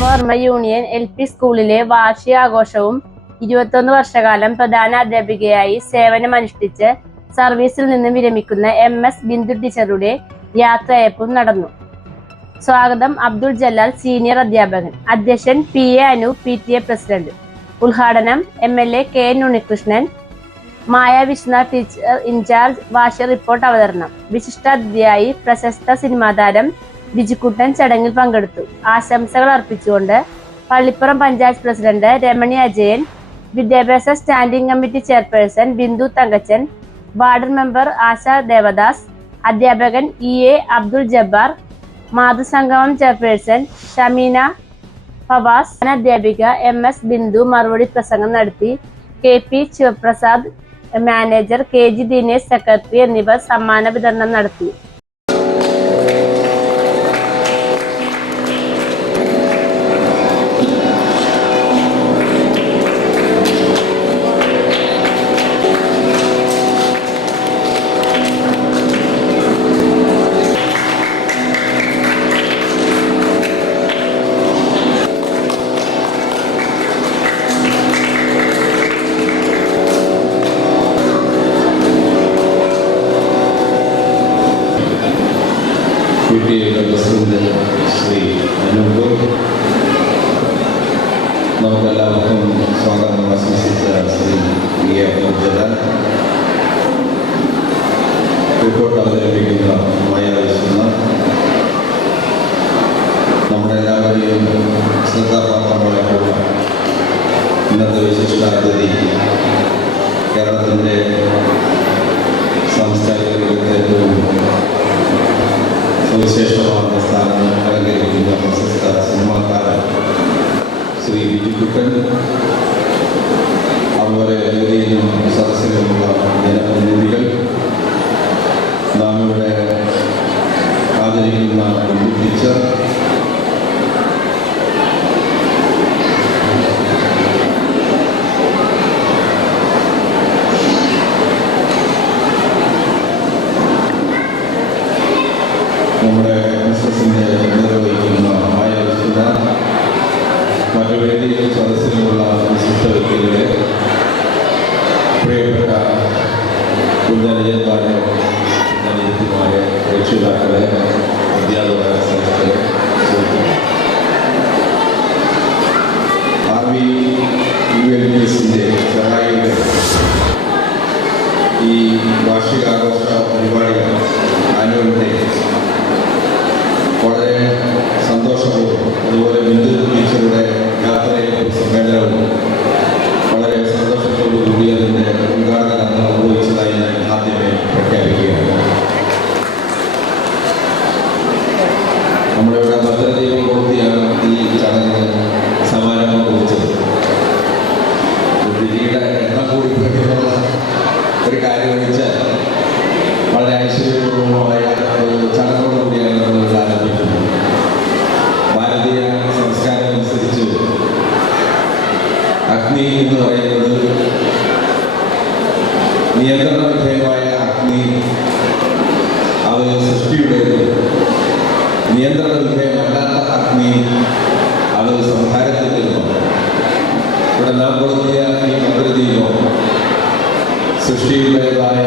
Varma union LP സ്കൂളിലെ വാർഷികാഘോഷവും 21 വർഷക്കാലം പ്രധാന അധ്യാപികയായി സേവനമനുഷ്ഠിച്ച് സർവീസിൽ നിന്ന് വിരമിക്കുന്ന MS ബിന്ദു ടീച്ചറുടെ യാത്രയയപ്പും നടന്നു. സ്വാഗതം അബ്ദുൾ ജലാൽ സീനിയർ അധ്യാപകൻ, അധ്യക്ഷൻ PA അനു PTA പ്രസിഡന്റ്, ഉദ്ഘാടനം MLA KN ഉണ്ണികൃഷ്ണൻ, മായ വിശ്വനാഥ് ടീച്ചർ ഇൻചാർജ്, വാർഷിക റിപ്പോർട്ട് അവതരണം. വിശിഷ്ടാതിഥിയായി പ്രശസ്ത സിനിമാ താരം ബിജുക്കുട്ടൻ ചടങ്ങിൽ പങ്കെടുത്തു. ആശംസകൾ അർപ്പിച്ചുകൊണ്ട് പള്ളിപ്പുറം പഞ്ചായത്ത് പ്രസിഡന്റ് രമണി അജയൻ, വിദ്യാഭ്യാസ standing committee chairperson Bindu Thankachan, ward member Asha Devadas, അധ്യാപകൻ EA അബ്ദുൾ ജബ്ബാർ, മാതൃസംഗമം ചെയർപേഴ്സൺ ഷമീന ഫവാസ്, അധ്യാപിക MS ബിന്ദു മറുപടി പ്രസംഗം നടത്തി. KP Sivaprasad manager, KG Dinesh secretary എന്നിവർ സമ്മാന വിതരണം നടത്തി. പ്രസിഡന്റ് ശ്രീ അനൂപ്, നമുക്കെല്ലാവർക്കും സ്വാഗതം ആശംസിച്ച ശ്രീ EA അബ്ദുൾ ജലാൽ, റിപ്പോർട്ട് അവതരിപ്പിക്കുന്ന മായ വിശ്വനാഥ്, നമ്മുടെ എല്ലാവരെയും ശ്രദ്ധാപാത്രമായിട്ടുള്ള ഇന്നത്തെ വിശിഷ്ടാതിഥി, കേരളത്തിൻ്റെ സാംസ്കാരിക ഏറ്റവും വിശേഷമായ സ്ഥാനം അലങ്കരിക്കുന്ന പ്രശസ്ത സിനിമാക്കാരൻ ശ്രീ ബിജുക്കുട്ടൻ, അതുപോലെ വേദിയിലും സദസ്സിലുമുള്ള ജനപ്രതിനിധികൾ, നാം ഇവിടെ ആദരിക്കുന്ന ടീച്ചർ, നമ്മുടെ MSSന്റെ നിർവഹിക്കുന്ന മായ വിശ്വനാഥ്, മറ്റു വേദിയിലും സദസ്സിലുമുള്ള വിശിഷ്ട വ്യക്തികളെ, പ്രിയപ്പെട്ട ഉന്നതജന്മാരെ, ഉന്നതജന്മാര രക്ഷിതാക്കളെ, അധ്യാപക സംഘങ്ങളെ, RVULPSന്റെ ചെറായിയുടെ ഈ വാർഷികാഘോഷ പരിപാടികൾ ആനുവൽ ഡേ വളരെ സന്തോഷപൂർവ്വം, അതുപോലെ ബിന്ദു ടീച്ചറുടെ യാത്രയും സമ്മേളനവും വളരെ സന്തോഷത്തോടു കൂടി അതിൻ്റെ ഉദ്ഘാടനം നിർവഹിച്ചതായി ഞാൻ ആദ്യമേ പ്രഖ്യാപിക്കുകയാണ്. നമ്മുടെ ഇവിടെ ഭദ്രദൈവം പൂർത്തിയാണ് ഈ ചടങ്ങിന് സമാരംഭം കുറിച്ചത്. ദിദിയുടെ എണ്ണം കൂടി പോയിട്ടുള്ള ഒരു കാര്യം വെച്ചാൽ വളരെ ഐശ്വര്യപൂർവമായ ഒരു ചടങ്ങോടുകൂടിയാണ് നമ്മൾ ആരംഭിക്കുന്നത്. ഭാരതീയ സംസ്കാരം അനുസരിച്ച് അഗ്നി എന്ന് പറയുന്നത് നിയന്ത്രണ വിധേയമായ അഗ്നി അത് സൃഷ്ടിയുടേത്, നിയന്ത്രണ വിധേയമല്ലാത്ത അഗ്നി അത് സംഹാരത്തിൻ്റെതുമാണ്. ഇവിടെ നാം കൊടുത്തിയ ഈ പദ്ധതിയിലോ സൃഷ്ടിയുടേതായ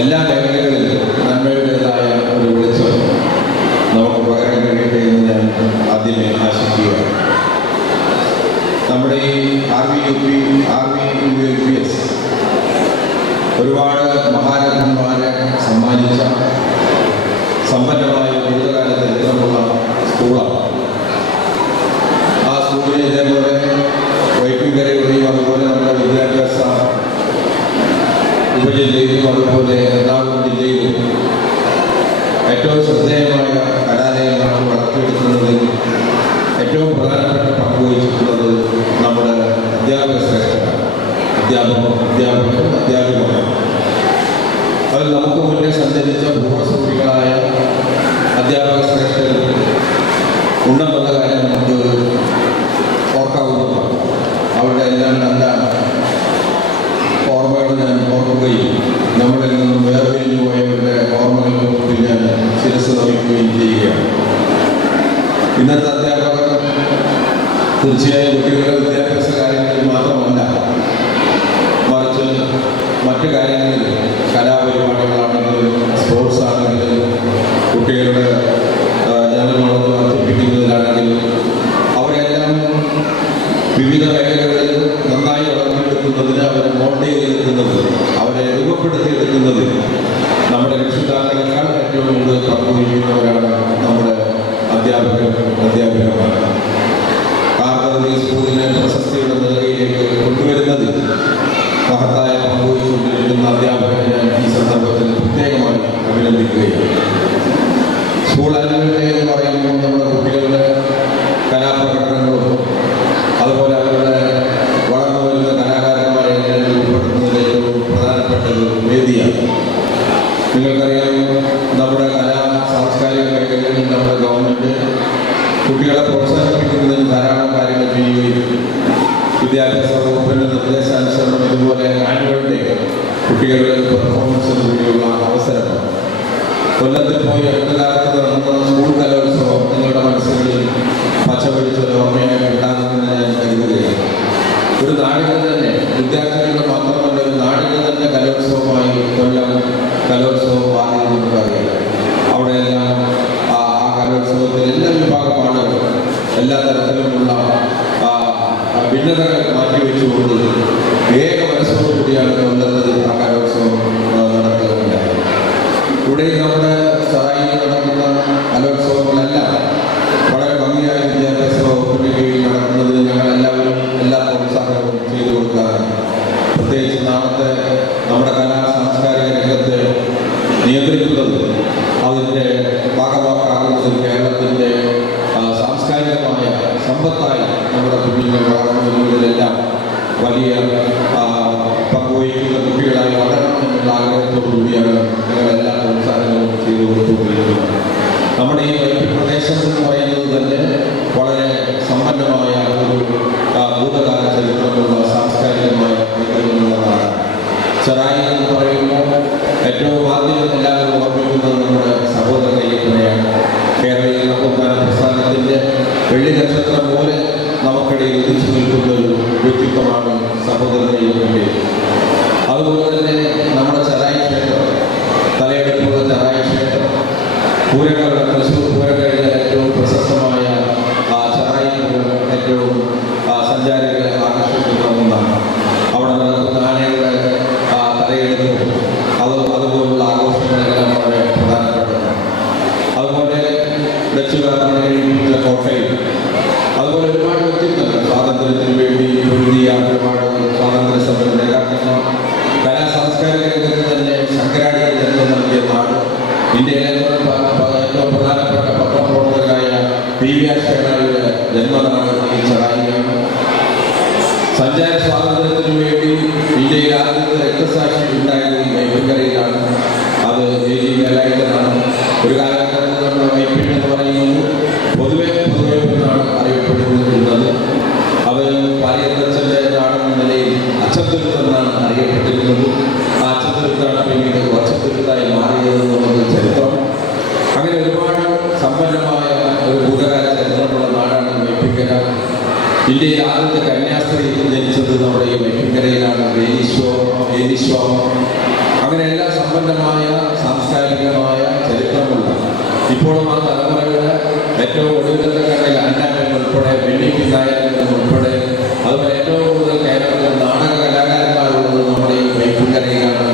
എല്ലാ മേഖലകളിലും നന്മയുടേതായ ഒരു വെളിച്ചം നമുക്ക് പകരാൻ കഴിയട്ടെ എന്ന് ഞാൻ ആദ്യമേ ആശിക്കുകയാണ്. നമ്മുടെ ഈ RVULPS ഒരുപാട് മഹാരഥന്മാരെ സമ്മാനിച്ച സമ്പന്നമായ ഭൂതകാല ചരിത്രമുള്ള സ്കൂളാണ്. ആ സ്കൂളിനെ ഇതേപോലെ വൈപ്പിൻകരയുടെയും അതുപോലെ നമ്മുടെ വിദ്യാഭ്യാസ ഉപജില്ലയിലും അതുപോലെ എറണാകുളം ജില്ലയിലും ഏറ്റവും ശ്രദ്ധേയമായ കലാലയമാണ് വളർത്തിയെടുക്കുന്നതിൽ ഏറ്റവും പ്രധാനപ്പെട്ട പങ്കുവഹിച്ചിട്ടുള്ളത് നമ്മുടെ അധ്യാപക ശ്രേഷ്ഠ ഇന്നത്തെ അധ്യാപകർ തീർച്ചയായും കുട്ടികളുടെ വിദ്യാഭ്യാസ കാര്യങ്ങളിൽ മാത്രമല്ല, മറിച്ച് മറ്റു കാര്യങ്ങളിൽ കലാപരിപാടികളാണെങ്കിലും സ്പോർട്സ് ആണെങ്കിലും കുട്ടികളുടെ ജ്ഞാനമാണെന്ന് വർദ്ധിപ്പിക്കുന്നതിലാണെങ്കിലും അവരെല്ലാം വിവിധ മേഖലകളിൽ നന്നായി വളർത്തിയെടുക്കുന്നതിന്, അവരെ മോൾഡ് ചെയ്തെടുക്കുന്നത്, അവരെ രൂപപ്പെടുത്തിയെടുക്കുന്നതിൽ നമ്മുടെ രക്ഷിതാക്കളെക്കാൾ ഏറ്റവും കൂടുതൽ പങ്കുവഹിക്കുന്നവരാണ് നമ്മുടെ അധ്യാപകന്മാർ. കാർഗർവി സ്കൂളിനെ പ്രശസ്തിയുടെ നിലയിലേക്ക് കൊണ്ടുവരുന്നതിൽ മഹത്തായ പങ്കുവഹിച്ചുകൊണ്ടിരിക്കുന്ന അധ്യാപകരെ ഞാൻ ഈ സന്ദർഭത്തിൽ പ്രത്യേകമായി അഭിനന്ദിക്കുകയാണ്. സ്കൂൾ അനുഭവത്തെ എന്ന് പറയുമ്പോൾ നമ്മുടെ കുട്ടികളുടെ കലാപ്രകടനങ്ങളും അതുപോലെ അവരുടെ വളർന്നു വരുന്ന കലാകാരന്മാരെ ഉൾപ്പെടുത്തുന്നതിൽ ഏറ്റവും പ്രധാനപ്പെട്ട ഒരു വേദിയാണ്. നിങ്ങൾക്കറിയാം, നമ്മുടെ സാംസ്കാരിക മേഖലയിൽ നമ്മുടെ ഗവൺമെൻറ് കുട്ടികളെ പ്രോത്സാഹിപ്പിക്കുന്നതിന് ധാരാളം കാര്യങ്ങൾ ചെയ്യുകയും വിദ്യാഭ്യാസ വകുപ്പിൻ്റെ നിർദ്ദേശാനുസരണം ഇതുപോലെ ആനുവൽ ഡേ കുട്ടികളുടെ പെർഫോമൻസിന് കൂടിയുള്ള അവസരമാണ്. കൊല്ലത്തിൽ പോയി അടുത്ത കാലത്ത് നടന്ന സ്കൂൾ കലോത്സവം നിങ്ങളുടെ മനസ്സുകളിൽ പച്ചപിടിച്ചൊരു ഓർമ്മയെ ഉണ്ടാകുമെന്ന് ഞാൻ കരുതുകയാണ്. ഒരു നാടിന് തന്നെ, വിദ്യാർത്ഥികളുടെ മാത്രമല്ല, ഒരു നാടിന് തന്നെ കലോത്സവമായി കൊല്ലം കലോത്സവം മാറി നമുക്കറിയാം. അവിടെയെല്ലാം ആ കലോത്സവത്തിൽ എല്ലാ വിഭാഗം ആളുകളും എല്ലാ തരത്തിലുമുള്ള ഭിന്നതകൾ മാറ്റിവെച്ചുകൊണ്ട് ഏക മനസ്സോടുകൂടിയാണ് കൊല്ലത്ത് ആ കലോത്സവം നടത്തുകയുണ്ടായത്. ഇവിടെ നമ്മുടെ സഹായിയിൽ നടക്കുന്ന കലോത്സവങ്ങളെല്ലാം വളരെ ഭംഗിയായ വിദ്യാഭ്യാസ വകുപ്പിൻ്റെ കീഴിൽ നടത്തുന്നതിന് ഞങ്ങളെല്ലാവരും എല്ലാ പ്രോത്സാഹനവും ചെയ്തു കൊടുക്കാറുണ്ട്. പ്രത്യേകിച്ച് നാളത്തെ നമ്മുടെ സാംസ്കാരിക രംഗത്തെ നിയന്ത്രിക്കുന്നത്, അതിൻ്റെ ഭാഗമാക്കാകുന്നതും കേരളത്തിൻ്റെ സാംസ്കാരികമായ സമ്പത്തായി നമ്മുടെ കുഞ്ഞുങ്ങൾ വളർന്നു വരുന്നതിലെല്ലാം വലിയ പങ്കുവഹിക്കുന്ന കുട്ടികളായി വളരണം എന്നുള്ള ആഗ്രഹത്തോടു കൂടിയാണ് ഞങ്ങളെല്ലാം പ്രോത്സാഹനവും ചെയ്തു കൊടുത്തുകൊണ്ടിരിക്കുന്നത്. നമ്മുടെ ഈ പ്രദേശം എന്ന് പറയുന്നത് തന്നെ വളരെ സമ്പന്നമായ ഒരു ഭൂതകാല ചരിത്രമുള്ള സാംസ്കാരികമായ പൈതൃകമുള്ളതാണ്. ചെറായി എന്ന് പറയുമ്പോൾ ഏറ്റവും ആദ്യം എല്ലാവരും ഓർമ്മിക്കുന്നത് നമ്മുടെ സഹോദര അയ്യപ്പനെയാണ്. കേരളീയ നവോത്ഥാന പ്രസ്ഥാനത്തിൻ്റെ വെള്ളി നക്ഷത്രം പോലെ നമുക്കിടയിൽ ഉദിച്ചു നിൽക്കുന്ന ഒരു വ്യക്തിത്വമാണ് സഹോദര അയ്യപ്പൻ്റെ. അതുപോലെ തന്നെ നമ്മുടെ ചെറായി ക്ഷേത്രം, തലയെടുപ്പുള്ള ചെറായി ക്ഷേത്രം, പൂരങ്ങളുടെ തൃശ്ശൂർ പൂരം കഴിഞ്ഞാൽ ഏറ്റവും പ്രശസ്തമായ ചെറായി പൂരം ഏറ്റവും സഞ്ചാരികളെ ആകർഷിക്കുന്ന ഒന്നാണ്. അവിടെ നടക്കുന്ന ആനയുടെ തലയെടുപ്പ്, അതുപോലുള്ള ആഘോഷങ്ങളെല്ലാം വളരെ പ്രധാനപ്പെട്ടതാണ്. അതുപോലെ ഡച്ചുകാരുടെ കോട്ടയിൽ, അതുപോലെ ഒരുപാട് വ്യക്തിത്വങ്ങൾ സ്വാതന്ത്ര്യത്തിന് വേണ്ടി പൊരുതിയ ഒരുപാട് സ്വാതന്ത്ര്യ സമരം നേതാക്കന്മാർ, സാംസ്കാരിക രംഗത്ത് തന്നെ ശങ്കരാടിയെ ജന്മം നൽകിയ നാട്, ഇന്ത്യയിലെ ഏറ്റവും പ്രധാനപ്പെട്ട പത്രപ്രവർത്തകരായ PVR ശേഖരയുടെ ജന്മനാട് ഈ ചെറായിയാണ്. സഞ്ചാര സ്വാതന്ത്ര്യത്തിന് വേണ്ടി ഇന്ത്യയിൽ ആദ്യത്തെ രക്തസാക്ഷി ഉണ്ടായത് ഈ വൈപ്പിൻകരയിലാണ്. അത് AG വേലായുധനാണ്. ഒരു കാലഘട്ടത്തിൽ നമ്മുടെ വൈപ്പിൻ എന്ന് പറയുന്നത് പൊതുവെ എന്നാണ് അറിയപ്പെട്ടിരുന്നത്. അത് പാലിയത്തച്ഛൻ്റെ നാടെന്ന നിലയിൽ അച്ചത്തുരുത്തെന്നാണ് അറിയപ്പെട്ടിരുന്നത്. ആ അച്ചത്തുരുത്താണ് പിന്നീട് ഒച്ചത്തുരുത്തായി മാറിയതെന്നുള്ളത് ചരിത്രം. അങ്ങനെ ഒരുപാട് സമ്പന്നമായ ഒരു ഭൂതകാല ചരിത്രമുള്ള നാടാണ് വൈപ്പിൻകര. ഇന്ത്യയിൽ ആദ്യത്തെ കന്യാസ്ത്രീ ജനിച്ചത് നമ്മുടെ ഈ വൈപ്പിൻകരയിലാണ്, വേലീശ്വരം. അങ്ങനെ എല്ലാ സമ്പന്നമായ സാംസ്കാരികമായ ചരിത്രമുള്ള, ഇപ്പോഴും ആ തലമുറയുടെ ഏറ്റവും ഒടുവിലത്തെ കണ്ണിൽ അന്നാമൻ ഉൾപ്പെടെ, വെണ്ണിപ്പി നായകൻ ഉൾപ്പെടെ, അതുപോലെ ഏറ്റവും കൂടുതൽ കേരളത്തിൽ നാടക കലാകാരന്മാരുള്ളത് നമ്മുടെ ഈ വൈപ്പിൻകരയിലാണ്.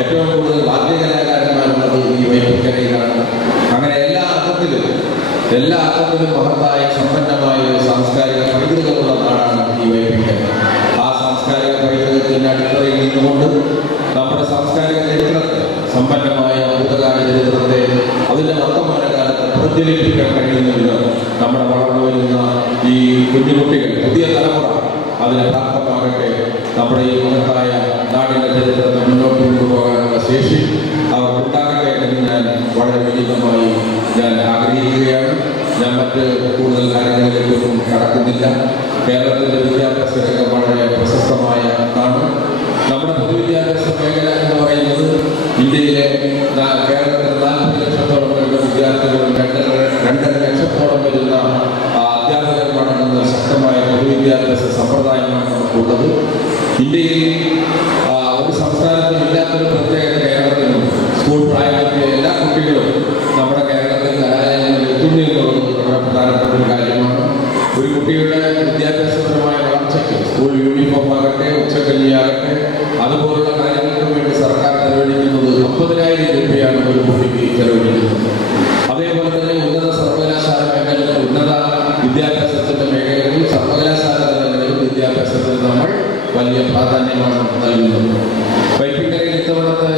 ഏറ്റവും കൂടുതൽ വാദ്യകലാകാരന്മാരുള്ളത് ഈ വൈപ്പിൻകരയിലാണ്. അങ്ങനെ എല്ലാ അർത്ഥത്തിലും മഹത്തായ സമ്പന്നമായ ഒരു സാംസ്കാരിക പൈതൃകമുള്ള നാടാണ് ഈ വൈപ്പിൻകര. ആ സാംസ്കാരിക പൈതൃകത്തിൻ്റെ അടിത്തറയിൽ നിന്നുകൊണ്ട് നമ്മുടെ സാംസ്കാരിക ചരിത്രത്തെ, സമ്പന്നമായ ഭൂതകാല ചരിത്രത്തെ, അതിൻ്റെ വർത്തമാനകാലത്തെ പ്രജ്വലിപ്പിക്കാൻ കഴിയുന്ന വിധം നമ്മുടെ വളർന്നു വരുന്ന ഈ കുഞ്ഞുകുട്ടികൾ, പുതിയ തലമുറ അതിനെ പ്രാപ്തമാകട്ടെ. നമ്മുടെ ഈ മഹത്തായ നാടിൻ്റെ ചരിത്രത്തെ മുന്നോട്ട് കൊണ്ടുപോകാനുള്ള ശേഷി അവർക്കുണ്ടാകട്ടെ എന്ന് ഞാൻ വളരെ വിനീതമായി ആഗ്രഹിക്കുകയാണ്. ഞാൻ മറ്റ് കൂടുതൽ കാര്യങ്ങളിലേക്കൊന്നും കടക്കുന്നില്ല. കേരളത്തിൻ്റെ വിദ്യാഭ്യാസ രംഗം വളരെ പ്രശസ്തമായ ഒന്നാണ്. നമ്മുടെ പൊതുവിദ്യാഭ്യാസ മേഖല എന്ന് പറയുന്നത് ഇന്ത്യയിലെ കേരളത്തിലെ 40 ലക്ഷത്തോളം വരുന്ന വിദ്യാർത്ഥികളും 2.5 ലക്ഷത്തോളം വരുന്ന ഇന്ത്യയിൽ ഒരു സംസ്ഥാനത്തും ഇല്ലാത്തൊരു പ്രത്യേകത കേരളത്തിലുണ്ട്. സ്കൂൾ പ്രായത്തിലെ എല്ലാ കുട്ടികളും നമ്മുടെ കേരളത്തിൽ കലാലയങ്ങളിൽ എത്തുന്നു എന്നുള്ളത് വളരെ പ്രധാനപ്പെട്ട ഒരു കാര്യമാണ്. ഒരു കുട്ടിയുടെ വിദ്യാഭ്യാസപരമായ വളർച്ചയ്ക്ക് സ്കൂൾ യൂണിഫോം ആകട്ടെ, ഉച്ചക്കഞ്ഞിയാകട്ടെ, അതുപോലുള്ള കാര്യങ്ങൾക്ക് വേണ്ടി സർക്കാർ ചെലവഴിക്കുന്നത് 50,000 രൂപയാണ് ഒരു കുട്ടിക്ക് ചെലവഴിക്കുന്നത്. അതേപോലെ തന്നെ ഉന്നത സർവകലാശാല മേഖലയിൽ, ഉന്നത വിദ്യാഭ്യാസത്തിന്റെ മേഖലകളിൽ, സർവകലാശാല തലങ്ങളിൽ വിദ്യാഭ്യാസത്തിൽ നമ്മൾ വലിയ പ്രാധാന്യമാണ് നൽകുന്നത്. വൈപ്പിക്കരയിൽ ഇത്തവണത്തെ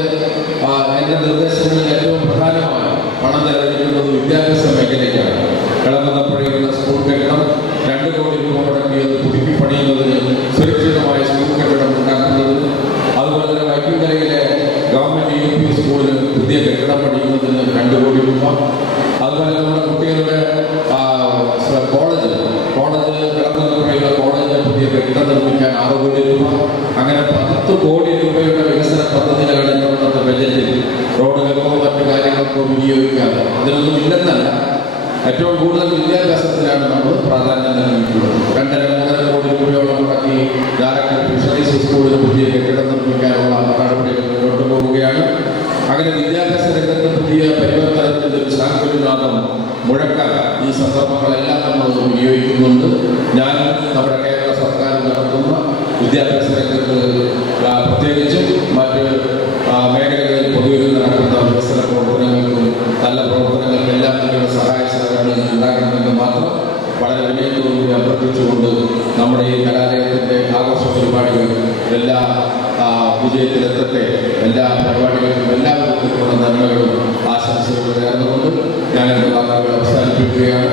എൻ്റെ നിർദ്ദേശങ്ങളിൽ ഏറ്റവും പ്രധാനമായ പണം ചെലവഴിക്കുന്നത് വിദ്യാഭ്യാസ മേഖലയ്ക്കാണ്. കിളങ്ങുന്നപ്പുഴയുള്ള സ്കൂൾ കെട്ടിടം 2 കോടി രൂപ മുടക്കി അത് പുതുക്കി പണിയുന്നതിന്, സുരക്ഷിതമായ സ്കൂൾ കെട്ടിടം ഉണ്ടാക്കുന്നതിന്, അതുപോലെ തന്നെ വൈപ്പിക്കരയിലെ ഗവൺമെന്റ് UP സ്കൂളിന് പുതിയ കെട്ടിടം പണിയുന്നതിന് 2 കോടി രൂപ, അതുപോലെ നമ്മുടെ കുട്ടികളുടെ കോളേജ് കിളങ്ങുന്നപ്പുഴയുള്ള കോളേജിന് പുതിയ കെട്ടിടം നിർമ്മിക്കാൻ 6 കോടി രൂപ, അങ്ങനെ 10 കോടി രൂപയുടെ വികസന പദ്ധതികളാണ് ഇന്നത്തെ ബജറ്റിൽ റോഡുകൾക്കോ മറ്റു കാര്യങ്ങൾക്കോ വിനിയോഗിക്കാതെ. അതിനൊന്നും ഇല്ലെന്നല്ല, ഏറ്റവും കൂടുതൽ വിദ്യാഭ്യാസത്തിലാണ് നമ്മൾ പ്രാധാന്യം നൽകിയിട്ടുള്ളത്. 2.5-3 കോടി രൂപയോളം മുടക്കി ഡയറക്ടർ ഫിഷറീസ് സ്കൂളിന് പുതിയ കെട്ടിടം നിർമ്മിക്കാനുള്ള നടപടികൾ മുന്നോട്ട് പോവുകയാണ്. അങ്ങനെ വിദ്യാഭ്യാസ രംഗത്ത് പുതിയ പരിവർത്തനത്തിൻ്റെ ഒരു ശാങ്കുലിനാഥം മുഴക്കാൻ ഈ സന്ദർഭങ്ങളെല്ലാം നമ്മൾ വിനിയോഗിക്കുന്നുണ്ട്. ഞാൻ നമ്മുടെ കേരള സർക്കാർ നടത്തുന്ന വിദ്യാഭ്യാസ രംഗത്ത് പ്രത്യേകിച്ചും മറ്റ് മേഖലകളിൽ പൊതുവിൽ നടക്കുന്ന വികസന പ്രവർത്തനങ്ങൾക്കും നല്ല പ്രവർത്തനങ്ങൾക്കെല്ലാം നിങ്ങളുടെ സഹായ സഹകരണങ്ങൾ ഉണ്ടാകണമെന്ന് മാത്രം വളരെ വിനയത്തോടുകൂടി അഭ്യർത്ഥിച്ചുകൊണ്ട് നമ്മുടെ ഈ കലാലയത്തിൻ്റെ ആഘോഷ പരിപാടികൾ എല്ലാ വിജയത്തിലെത്തട്ടെ. എല്ലാ പരിപാടികൾക്കും എല്ലാവർക്കുമുള്ള നന്മകളും ആശംസകളും നേർന്നുകൊണ്ട് ഞാൻ എൻ്റെ വാക്കുകൾ അവസാനിപ്പിക്കുകയാണ്.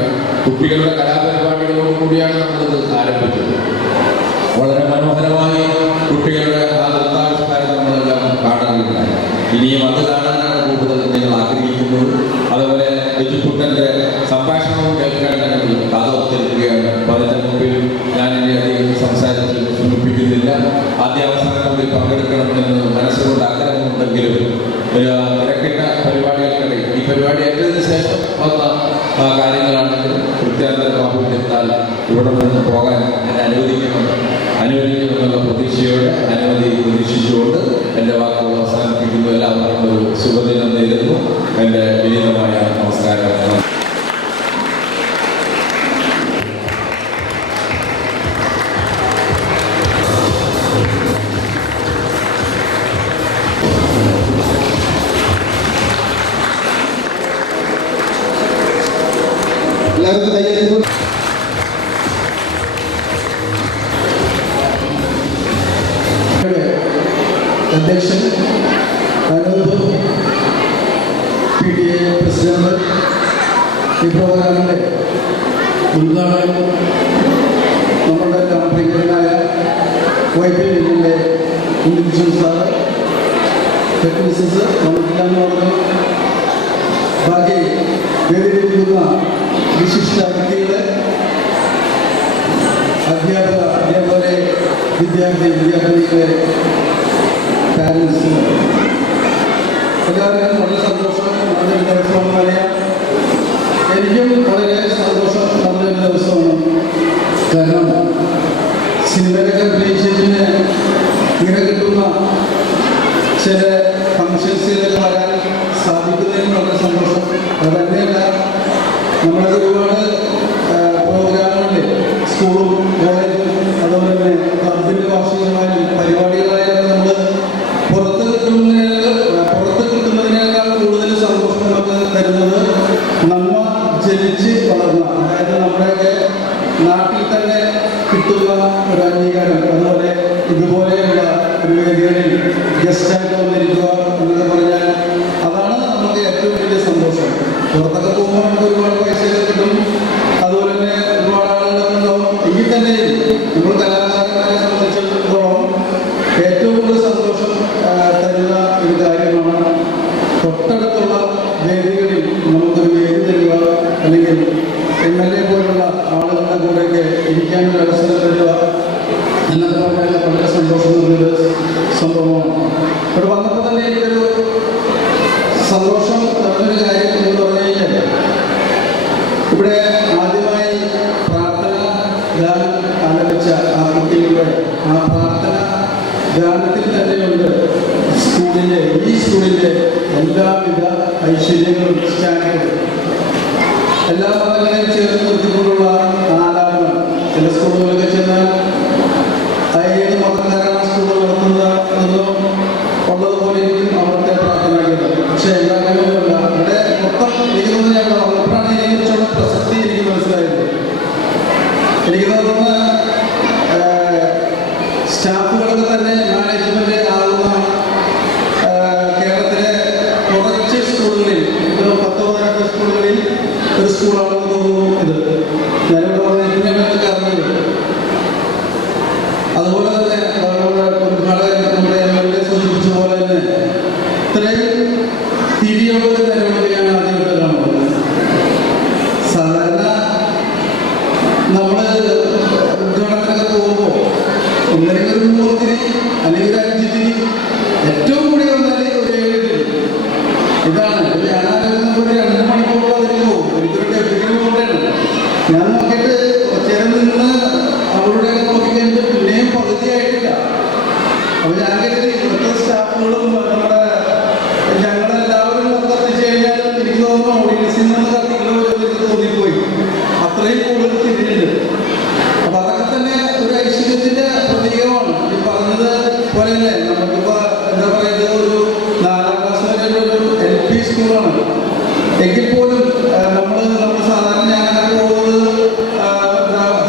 കുട്ടികളുടെ കലാപരിപാടികളോടുകൂടിയാണ് നമ്മളിത് ആരംഭിച്ചത്. വളരെ മനോഹരമായി കുട്ടികളുടെ ആ നൃത്താവിഷ്കാരം നമ്മളെല്ലാം കാണുകയുണ്ടായി. ഇനിയും അത് കാണാനാണ് കൂടുതൽ നിങ്ങൾ ആഗ്രഹിക്കുന്നത്. അതുപോലെ ബിജുക്കുട്ടൻ്റെ സംഭാഷണവും കേൾക്കാൻ ഞങ്ങൾ കാതോർത്തിരിക്കുകയാണ്. അപ്പോൾ അതിൻ്റെ മുമ്പിൽ ഞാൻ ഇനി അധികം സംസാരിച്ച് സൂചിപ്പിക്കുന്നില്ല. ആദ്യാവസാനങ്ങളിൽ പങ്കെടുക്കണമെന്ന് മനസ്സുകൊണ്ട് ആഗ്രഹമുണ്ടെങ്കിലും തിരക്കിട്ട പരിപാടികൾക്കിടയിൽ ഈ പരിപാടി ഏറ്റതിന് ശേഷം വന്ന കാര്യങ്ങളാണെങ്കിൽ കൃത്യാന്തര ബാബുവിനെത്താൽ ഇവിടെ നിന്ന് പോകാൻ എന്നെ അനുവദിക്കുമെന്നുള്ള പ്രതീക്ഷയോടെ അനുമതി പ്രതീക്ഷിച്ചുകൊണ്ട് എൻ്റെ വാക്കുകൾ അവസാനിപ്പിക്കുന്നു. എല്ലാവർക്കും ഒരു ശുഭദിനം നേരുന്നു. എൻ്റെ വിനീതമായ നമസ്കാരം. അധ്യക്ഷൻ അനൂപ്, PTA പ്രസിഡന്റ്, ഈ പ്രോഗ്രാമിൻ്റെ ഉദ്ഘാടനം നമ്മുടെ പ്രിയങ്കരനായ വൈപ്പിൽ ജില്ലയിലെ ഇൻഡിവിജ്വൽ സാറ്, ടെക്നീഷ്യൻസ് നമുക്കെല്ലാം പറഞ്ഞു. ബാക്കി വേദിയിലിരിക്കുന്ന വിശിഷ്ട വ്യക്തികളെ, അധ്യാപകരെ, വിദ്യാർത്ഥികളെ, പാരൻസ്, എല്ലാവർക്കും വളരെ സന്തോഷം. നല്ലൊരു ദിവസമാണ് അറിയാം. എനിക്കും വളരെ സന്തോഷം. നല്ലൊരു ദിവസമാണ്. കാരണം സിനിമയിലൊക്കെ അഭിനയിച്ചതിന് ഇങ്ങനെ കിട്ടുന്ന ചില ഫങ്ഷൻസിലൊക്കെ വരാൻ സാധിക്കുന്നതിന് വളരെ സന്തോഷം. അത് തന്നെയല്ല, നമ്മളൊക്കെ ഒരുപാട് പ്രോഗ്രാമുകളിൽ സ്കൂളും കോളേജും അതുപോലെ തന്നെ ക്ലബിൻ്റെ വാർഷികമായാലും പരിപാടികളായാലും നമ്മൾ പുറത്ത് കിട്ടുന്നതിനേക്കാൾ കൂടുതൽ സന്തോഷം നമുക്ക് തരുന്നത് നമ്മ ജനിച്ച് വളർന്ന, അതായത് നമ്മുടെയൊക്കെ നാട്ടിൽ തന്നെ കിട്ടുന്ന ഒരു അംഗീകാരം. അതുപോലെ ഇതുപോലെയുള്ള ഒരു വേദികളിൽ ഗസ്റ്റായിട്ട് വന്നിരിക്കുക എന്നൊക്കെ പറഞ്ഞാൽ അതാണ് നമുക്ക് ഏറ്റവും വലിയ സന്തോഷം. പുറത്തൊക്കെ പോകുമ്പോൾ നമുക്ക് ഒരുപാട് പൈസയൊക്കെ കിട്ടും, അതുപോലെ തന്നെ ഒരുപാട് ആളുകളുണ്ടാവും. എങ്കിൽ തന്നെ നമ്മൾ കലാകാരന്മാരെ സംബന്ധിച്ചിടത്തോളം ഏറ്റവും കൂടുതൽ സന്തോഷം തരുന്ന ഒരു കാര്യമാണ് തൊട്ടടുത്തുള്ള വേദികളിൽ നമുക്കൊരു വേദി തരിക, അല്ലെങ്കിൽ MLA പോലുള്ള ആളുകളുടെ കൂടെയൊക്കെ ഇരിക്കാനൊരു അവസരം തരിക എന്നൊക്കെ പറഞ്ഞാൽ വളരെ സന്തോഷം നൽകുന്നൊരു സംഭവമാണ്. ഇവിടെ വന്നപ്പോൾ തന്നെ എനിക്കൊരു ഗാനത്തിൽ തന്നെയുണ്ട് ഈ സ്കൂളിൻ്റെ എല്ലാവിധ ഐശ്വര്യങ്ങളും സ്റ്റാൻഡേർഡും എല്ലാ മതങ്ങളെയും ചേർത്ത് നിർത്തിക്കൊണ്ടുള്ള ആലാപനം. ചില സ്കൂളുകളിലൊക്കെ ചെന്നാൽ ഏത് മതക്കാരാണ് സ്കൂൾ നടത്തുന്നതെന്നോ ഉള്ളതുപോലെ ഇരിക്കും അവിടുത്തെ പ്രാർത്ഥനാക്കുന്നത്. പക്ഷേ എല്ലാ കാര്യങ്ങളുമല്ല, ഇവിടെ മൊത്തം ഇരിക്കുന്നത് ഞാൻ അപ്പോഴാണ് ഇതിനെക്കുറിച്ചുള്ള പ്രസക്തി എനിക്ക് മനസ്സിലായത്. എനിക്ക് തോന്നുന്ന സ്റ്റാഫുകളൊക്കെ തന്നെ മാനേജ്മെന്റ് ആകുന്ന കേരളത്തിലെ കുറച്ച് സ്കൂളുകളിൽ 10-12 സ്കൂളുകളിൽ ഒരു സ്കൂളാണെന്ന് തോന്നുന്നു ഇത്. ഞാനിവിടെ പറഞ്ഞ കാരണങ്ങൾ അതുപോലെ തന്നെ നമ്മുടെ എം.എൽ.എ സൂചിപ്പിച്ച പോലെ തന്നെ ഇത്രയും തിരിയുള്ള ഒരു നിലവിളിയാണ് ആദ്യമായിട്ട് കാണുന്നത്. സാധാരണ നമ്മൾ ഉദ്ഘാടനത്തിനൊക്കെ പോകുമ്പോൾ ഒന്നല്ലെങ്കിൽ ഒരു 3 തിരി അല്ലെങ്കിൽ ഒരു 5 തിരി, ഏറ്റവും കൂടി വന്നാൽ ഒരു 7 തിരി. ഇതാണ് ഞാനാലോചിക്കുന്ന ഒരു 2 മണിക്കൂറോളം അതിന് പോകും. എനിക്കൊരു ഡെപ്യൂട്ടിന് പോകേണ്ടത്. ഞാൻ നോക്കിയിട്ട് ചേർന്ന് നിന്ന് അവരുടെ നോക്കിക്കഴിഞ്ഞിട്ട് പിന്നെയും പകുതിയായിട്ടില്ല. അപ്പോൾ ഞാൻ കരുതി ഇവിടുത്തെ സ്റ്റാഫുകളും നമ്മുടെ ഞങ്ങളെല്ലാവരും കത്തിച്ച് കഴിഞ്ഞാൽ എനിക്ക് തോന്നുന്നു ഓഡിയൻസിൽ നിന്ന് കത്തിക്കണ എനിക്ക് തോന്നിപ്പോയി. അത്രയും കൂടുതൽ തിരിഞ്ഞിട്ടുണ്ട്. അപ്പൊ അതൊക്കെ തന്നെ ഒരു ഐശ്വര്യത്തിന്റെ പ്രതീകമാണ്. ഈ പറഞ്ഞത് പോലെ തന്നെ നമുക്കിപ്പോ എന്താ പറയുന്നത്, ഒരു 4ാം ക്ലാസ് വരെയുള്ള ഒരു LP സ്കൂളാണ്. എങ്കിൽ പോലും നമ്മൾ സാധാരണ ഞാനൊക്കെ പോകുന്നത്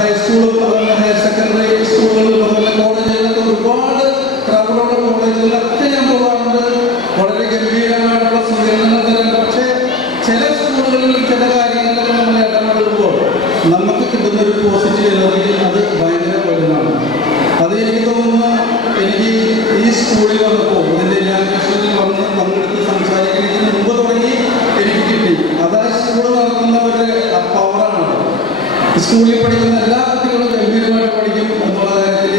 ഹൈസ്കൂളും അതുപോലെ ഹയർ സെക്കൻഡറി സ്കൂളുകളും അതുപോലെ കോളേജുകളിലൊക്കെ ഒരുപാട് ക്രൗഡുള്ള കോളേജുകളിലൊക്കെ ഞാൻ പോകാറുണ്ട്. വളരെ ഗംഭീരമായിട്ടുള്ള സ്വീകരണങ്ങൾ തരാറുണ്ട്. പക്ഷേ ചില സ്കൂളുകളിൽ ചില കാര്യങ്ങളിലൊക്കെ നമ്മൾ ഇടപെടുമ്പോൾ നമുക്ക് കിട്ടുന്ന ഒരു പോസിറ്റീവ് എനർജി അത് ഭയങ്കര വലുതാണ്. അത് എനിക്ക് തോന്നുന്നു എനിക്ക് ഈ സ്കൂളിൽ വന്നപ്പോൾ ഇതിൻ്റെ ഇനാഗ്രേഷനിൽ വന്ന് പങ്കെടുത്ത് സംസാരിക്കുന്നതിന് മുമ്പ് തുടങ്ങി എനിക്ക് കിട്ടി. അതായത് സ്കൂൾ നടത്തുന്നവരുടെ പവറാണ്. സ്കൂളിൽ പഠിക്കുന്ന എല്ലാ കുട്ടികളും ഗംഭീരമായിട്ട് പഠിക്കും എന്നുള്ള കാര്യത്തിൽ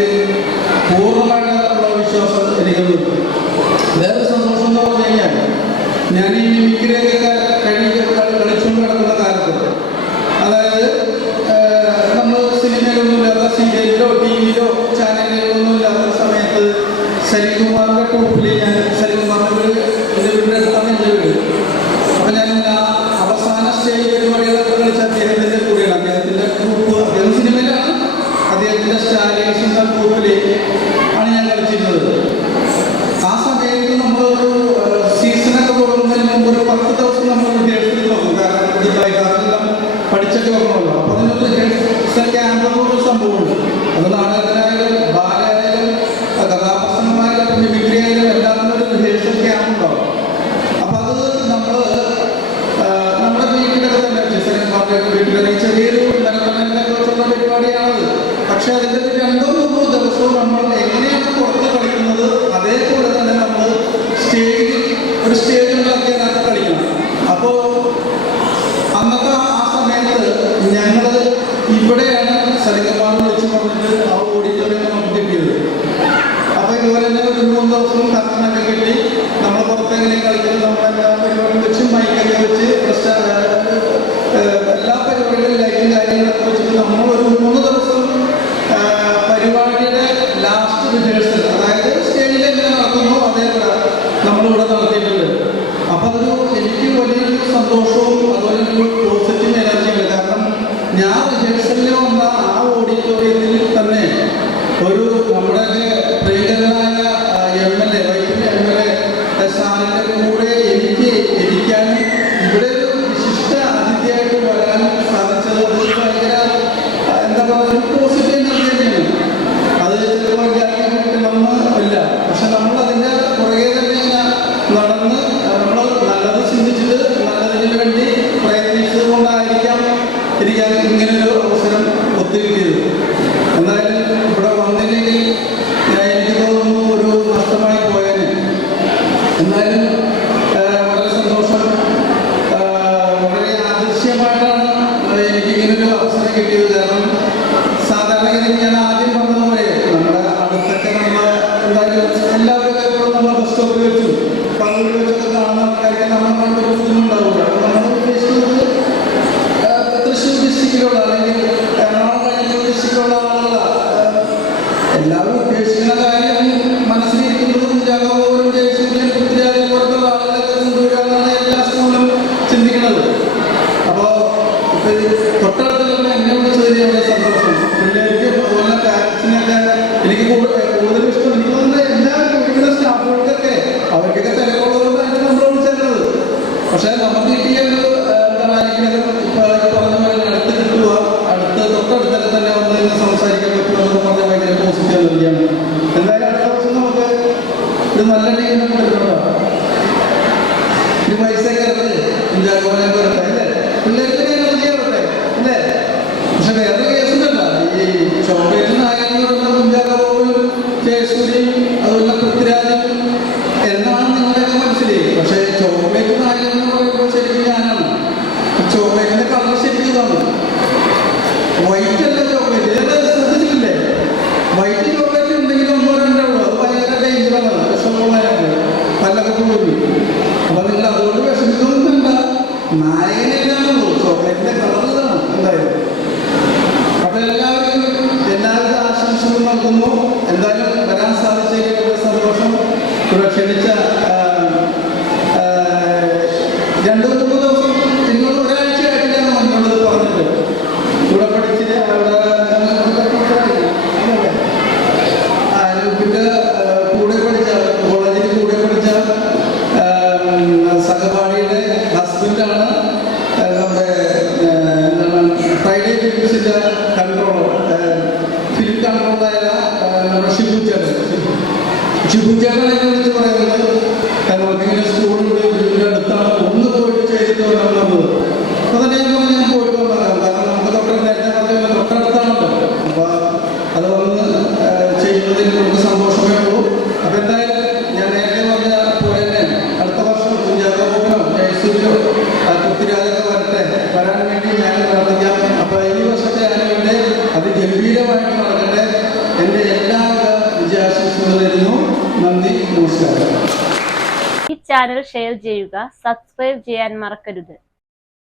പൂർണ്ണമായിട്ടുള്ള വിശ്വാസം എനിക്കുണ്ട്. വേറെ സന്തോഷം എന്ന് പറഞ്ഞു കഴിഞ്ഞാൽ ഞാൻ ഈ മിമിക്രിയൊക്കെ കളിച്ചുകൊണ്ട് കിടക്കുന്ന കാലത്ത്, അതായത് നമ്മൾ സിനിമയിലൊന്നും ഇല്ലാത്ത സീരിയലിലോ TV-യിലോ ചാനലുകളിലൊന്നും ഇല്ലാത്ത സമയത്ത് സലിംകുമാറിൻ്റെ ട്രൂപ്പിൽ ഞാൻ സലിംകുമാറിൻ്റെ എൻ്റെ വീടിൻ്റെ അടുത്താണ് എൻ്റെ വീട്. അപ്പം ഞാൻ അവസാന സ്റ്റേജ് പരിപാടികളൊക്കെ കളിച്ച അദ്ദേഹത്തിൻ്റെ കൂടെയാണ്. അദ്ദേഹത്തിൻ്റെ ട്രൂപ്പ്, അദ്ദേഹം സിനിമയിലാണ്, അദ്ദേഹത്തിൻ്റെ സ്റ്റാലിയേഴ്സ് എന്ന ട്രൂപ്പിൽ ആണ് ഞാൻ കളിച്ചിരുന്നത്. ആ സമയത്ത് നമ്മളൊരു സീസണൊക്കെ തുടങ്ങുന്നതിന് മുമ്പ് ഒരു 10 ദിവസം നമ്മൾ റിഹേഴ്സൽ തുടങ്ങും. കാരണം പഠിച്ചൊക്കെ വരണമല്ലോ. അപ്പോൾ അതിനൊരു റിഹേഴ്സൽ ക്യാമ്പ് എന്നൊരു സംഭവമുണ്ട്. അത് നാടകത്തിനായാലും ബാലയായാലും കഥാപ്രസംഗമായാലും മിമിക്രി ആയാലും എല്ലാത്തിനും ഒരു റിഹേഴ്സൽ ക്യാമ്പ് ഉണ്ടാവും. അപ്പോൾ അത് നമ്മുടെ വീട്ടിലൊക്കെ തന്നെ വീട്ടിലൊക്കെ ചെറിയൊരു നിലനിൽപ്പിനൊക്കെ വെച്ചുള്ള പരിപാടിയാണത്. പക്ഷെ അതിൻ്റെ 2-3 ദിവസവും നമ്മൾ എങ്ങനെയാണ് പുറത്ത് കളിക്കുന്നത് അതേപോലെ തന്നെ നമ്മൾ ഒരു സ്റ്റേജ് ഉണ്ടാക്കി അതിനകത്ത് കളിക്കണം. അപ്പോൾ അന്നത്തെ ആ സമയത്ത് ഞങ്ങൾ ഇവിടെയാണ് സലിംകുമാർ വിളിച്ച് പറഞ്ഞിട്ട് ആ ഓഡിറ്റോറിയം നമുക്ക് കിട്ടിയത്. അപ്പോൾ ഇതുപോലെ തന്നെ ഒരു 3 ദിവസവും കർട്ടനൊക്കെ കിട്ടി. നമ്മൾ പുറത്തെങ്ങനെ കളിക്കുന്നത് നമ്മളെല്ലാ പരിപാടിയും വെച്ച് മൈക്കൊക്കെ വെച്ച് എല്ലാ പരിപാടികളും ലൈറ്റും കാര്യങ്ങളൊക്കെ വെച്ചിട്ട് നമ്മളൊരു 3 ദിവസം പരിപാടിയുടെ ലാസ്റ്റ് റിഹേഴ്സൽ, അതായത് സ്റ്റേജിൽ എങ്ങനെ നടത്തുന്നു അതേപോലെ നമ്മളിവിടെ നടത്തിയിട്ടുണ്ട്. അപ്പം അതൊരു എനിക്ക് വലിയൊരു സന്തോഷവും അതുപോലെ ഒരു പോസിറ്റീവ് എനർജിയാണ്. കാരണം ഞാൻ റിഹേഴ്സലിൽ വന്ന ആ ഓഡിറ്റോറിയത്തിൽ തന്നെ ഒരു നമ്മുടെ പ്രിയങ്കരനായ M.L.A വൈപ്പിൻ്റെ M.L.A സാറിൻ്റെ കൂടെ എനിക്ക് ഇരിക്കാനും ഇവിടെ ഒരു വിശിഷ്ട അതിഥിയായിട്ട് വരാനും സാധിച്ചത് ഭയങ്കര എന്താ പറയുക ഒരു പോസിറ്റീവ് എനർജി തന്നെയാണ്. അത് ചിലപ്പോൾ കിട്ടണമെന്നില്ല, പക്ഷെ നമ്മൾ അതിൻ്റെ പുറകെ തന്നെ നടന്ന് നമ്മൾ നല്ലത് ചിന്തിച്ചിട്ട് നല്ലതിന് വേണ്ടി പ്രയത്നിച്ചത് കൊണ്ടായിരിക്കാം എനിക്ക് ഇങ്ങനൊരു അവസരം ഒത്തുകിട്ടിയത്. എന്തായാലും ഇവിടെ വന്നില്ലെങ്കിൽ എനിക്ക് തോന്നുന്നു ഒരു നഷ്ടമായി പോയേനെ. എന്തായാലും വളരെ സന്തോഷം. വളരെ ആദൃശ്യമായിട്ടാണ് എനിക്ക് ഇങ്ങനൊരു അവസരം കിട്ടിയത്. കാരണം സാധാരണഗതിയിൽ ഞാൻ ആദ്യം പറഞ്ഞതുപോലെ നമ്മുടെ അടുത്തൊക്കെ നമ്മൾ എന്തായാലും എല്ലാവരും എപ്പോഴും നമ്മൾ ബസ് സ്റ്റോപ്പിൽ വെച്ചു പള്ളിയിൽ വെച്ചൊക്കെ കാണുന്ന ആൾക്കാർക്ക് നമ്മൾ കണ്ടൊരു ബുദ്ധിമുട്ടുണ്ടാവില്ല. അപ്പോൾ നമ്മൾ ഉദ്ദേശിക്കുന്നത് തൃശ്ശൂർ ഡിസ്ട്രിക്റ്റിലുള്ള അല്ലെങ്കിൽ എറണാകുളം കഴിഞ്ഞിട്ടുള്ള തൊട്ടടുത്തുള്ള എന്നെ വിളിച്ചതിൽ വളരെ സന്തോഷം. പിള്ളേർക്ക് അതുപോലെ പാരൻസിനൊക്കെ എനിക്ക് കൂടുതൽ ഇഷ്ടം. എനിക്ക് തോന്നുന്നത് എല്ലാവരും പഠിക്കുന്ന സ്റ്റാഫുകൾക്കൊക്കെ അവർക്കൊക്കെ തിരക്കുള്ളതുകൊണ്ടാണ് നമ്മൾ വിളിച്ചത്. പക്ഷെ നമുക്ക് കിട്ടിയ ഒരു പറഞ്ഞ പോലെ അടുത്ത് കിട്ടുക, തൊട്ടടുത്തൊക്കെ തന്നെ വന്ന് സംസാരിക്കാൻ പറ്റുമെന്ന് പറഞ്ഞ ഭയങ്കര പോസിറ്റീവ് നൽകിയാണ്. എന്തായാലും അടുത്ത വർഷം നമുക്ക് ഇത് നല്ല ടീമിനെ കൊടുക്കണോ, ഈ പൈസയൊക്കെ കുഞ്ചാക്കോനെ വരട്ടെ അല്ലേ, പിള്ളേർക്ക് എനർജി ആവട്ടെ അല്ലേ. പക്ഷെ വേറെ കേസുണ്ടല്ല, ഈ ചോക്ലേറ്റ് നായകൻ പറയുന്ന കുഞ്ചാക്കോയും ജയസൂര്യയും അതുപോലെ പൃഥ്വിരാജും എന്നാണ് നിങ്ങളുടെയൊക്കെ മനസ്സിലേ. പക്ഷെ ചോക്ലേറ്റ് നായകൻ എന്ന് പറയുമ്പോൾ ശരിക്കും ഞാനാണ്. ചോക്ലേറ്റിന്റെ കളർ ശരിക്കും ഇതാണ്, വൈറ്റ് അല്ല ചോക്ലേറ്റ്. ഇതൊക്കെ ശ്രദ്ധിച്ചിട്ടില്ലേ? വൈറ്റ് ചോക്ലേറ്റ് ഉണ്ടെങ്കിൽ ഒന്നോ രണ്ടോ ഉള്ളൂ, അത് ഭയങ്കര ഡേഞ്ചറാണ്, വിഷമുള്ളതാണ്, പല്ലൊക്കെ പോയി. അപ്പൊ നിങ്ങൾ അതുകൊണ്ട് വിഷമിക്കൊന്നും വേണ്ട, നായകനില്ലാന്നുള്ളൂ, ചോക്ലേറ്റിന്റെ കളർ ഇതാണ് എന്തായാലും. അപ്പൊ എല്ലാവരും ആശംസകൾ നൽകുന്നു. എന്തായാലും വരാൻ സാധിച്ചതിൽ സന്തോഷം. ഇവിടെ ക്ഷണിച്ച 2-3 ദിവസം നിങ്ങൾ ഒരാഴ്ചയായിട്ടാണ് നമ്മളോട് പറഞ്ഞത്. ഇവിടെ പഠിച്ചിട്ട് ആരോഗ്യത്തിന്റെ കൂടെ പഠിച്ച, കോളേജിൽ കൂടെ പഠിച്ച സഹപാഠിയുടെ ഹസ്ബൻഡാണ് നമ്മുടെ എന്താണ് ഫ്രൈഡേ ഫിലിംസിന്റെ കൺട്രോളർ, ഫിലിം കൺട്രോളറായ നമ്മുടെ ഷിബു ചേട്ടൻ. ഷിബു ചേട്ടനെ കുറിച്ച് പറയുന്നത് നമുക്കിങ്ങനെ സ്കൂളുണ്ട്, വീടിൻ്റെ അടുത്താണ്, ഒന്ന് പോയിട്ട് ചെയ്തിട്ട് വന്നത്. അപ്പൊ തന്നെ ഞാൻ പോയിട്ട് വന്നതാണ്. കാരണം നമുക്ക് തൊട്ടടുത്താണല്ലോ. അപ്പൊ അത് വന്ന് ചെയ്യുന്നതിൽ നമുക്ക് സന്തോഷമേ ഉള്ളൂ. അപ്പൊ എന്തായാലും ഞാൻ നേരത്തെ പറഞ്ഞ പോലെ തന്നെ അടുത്ത വർഷം കുഞ്ചാക്കോനോ ജയസൂര്യോ പൃഥ്വിരാജൊക്കെ വരാൻ വേണ്ടി ഞാൻ പ്രാർത്ഥിക്കാം. അപ്പൊ ഈ വർഷത്തെ ആനുവലിന്റെ അതിഗംഭീരമായിട്ട് നടക്കട്ടെ. എന്റെ എല്ലാവിധ വിജയാശംസകളും തരുന്നു. നന്ദി, നമസ്കാരം. ഈ ചാനൽ ഷെയർ ചെയ്യുക, സബ്സ്ക്രൈബ് ചെയ്യാൻ മറക്കരുത്.